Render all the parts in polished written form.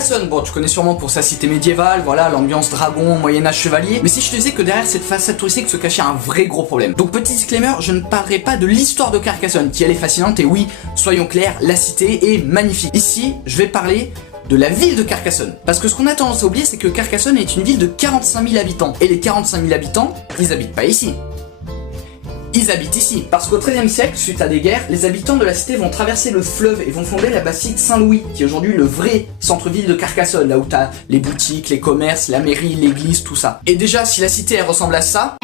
Carcassonne, bon tu connais sûrement pour sa cité médiévale, voilà, l'ambiance dragon, moyen-âge chevalier, mais si je te disais que derrière cette façade touristique se cachait un vrai gros problème. Donc petit disclaimer, je ne parlerai pas de l'histoire de Carcassonne, qui elle est fascinante, et oui, soyons clairs, la cité est magnifique. Ici, je vais parler de la ville de Carcassonne. Parce que ce qu'on a tendance à oublier, c'est que Carcassonne est une ville de 45 000 habitants. Et les 45 000 habitants, ils habitent pas ici. Ils habitent ici, parce qu'au XIIIe siècle, suite à des guerres, les habitants de la cité vont traverser le fleuve et vont fonder la bastide Saint-Louis, qui est aujourd'hui le vrai centre-ville de Carcassonne, là où t'as les boutiques, les commerces, la mairie, l'église, tout ça. Et déjà, si la cité elle ressemble à ça,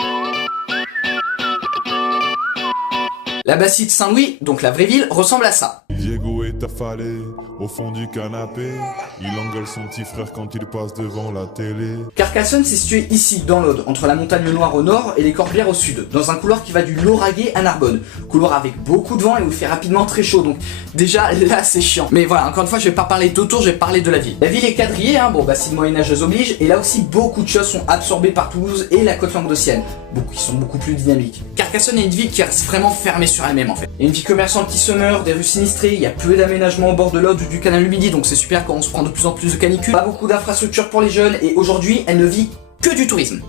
la bastide Saint-Louis, donc la vraie ville, ressemble à ça. Diego est affalé au fond du canapé. Il engueule son petit frère quand il passe devant la télé. Carcassonne s'est situé ici, dans l'Aude, entre la montagne Noire au nord et les Corbières au sud, dans un couloir qui va du Lauragais à Narbonne. Couloir avec beaucoup de vent et où il fait rapidement très chaud, donc déjà là c'est chiant. Mais voilà, encore une fois je vais pas parler d'autour, je vais parler de la ville. La ville est quadrillée, hein, bon bah si le moyen-âge oblige, et là aussi beaucoup de choses sont absorbées par Toulouse et la côte languedocienne, qui sont beaucoup plus dynamiques. Carcassonne est une ville qui reste vraiment fermée sur elle-même en fait. Il y a une vie commerçante qui se meurt, des rues sinistrées, il y a peu d'aménagements au bord de l'Aude ou du canal du Midi, donc c'est super quand on se prend de plus en plus de canicules. Pas beaucoup d'infrastructures pour les jeunes, et aujourd'hui elle ne vit que du tourisme.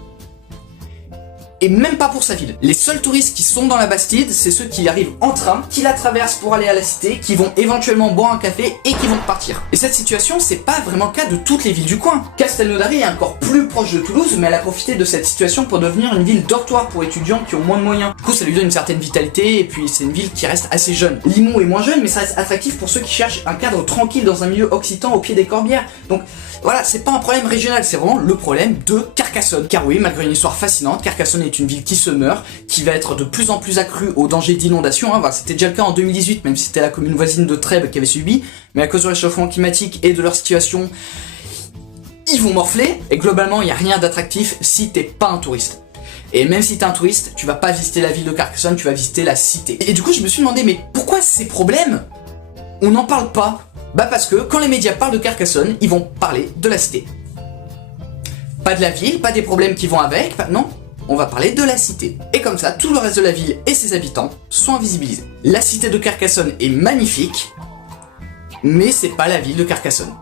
Et même pas pour sa ville. Les seuls touristes qui sont dans la Bastide, c'est ceux qui arrivent en train, qui la traversent pour aller à la cité, qui vont éventuellement boire un café et qui vont repartir. Et cette situation, c'est pas vraiment le cas de toutes les villes du coin. Castelnaudary est encore plus proche de Toulouse, mais elle a profité de cette situation pour devenir une ville dortoir pour étudiants qui ont moins de moyens. Du coup, ça lui donne une certaine vitalité, et puis c'est une ville qui reste assez jeune. Limoux est moins jeune, mais ça reste attractif pour ceux qui cherchent un cadre tranquille dans un milieu occitan au pied des Corbières. Donc voilà, c'est pas un problème régional, c'est vraiment le problème de Carcassonne. Car oui, malgré une histoire fascinante, Carcassonne est une ville qui se meurt, qui va être de plus en plus accrue au danger d'inondation. Hein. Voilà, c'était déjà le cas en 2018, même si c'était la commune voisine de Trèbes qui avait subi. Mais à cause du réchauffement climatique et de leur situation, ils vont morfler. Et globalement, il n'y a rien d'attractif si t'es pas un touriste. Et même si t'es un touriste, tu vas pas visiter la ville de Carcassonne, tu vas visiter la cité. Et du coup, je me suis demandé, mais pourquoi ces problèmes, on n'en parle pas? Bah parce que quand les médias parlent de Carcassonne, ils vont parler de la cité. Pas de la ville, pas des problèmes qui vont avec, non, on va parler de la cité. Et comme ça, tout le reste de la ville et ses habitants sont invisibilisés. La cité de Carcassonne est magnifique, mais c'est pas la ville de Carcassonne.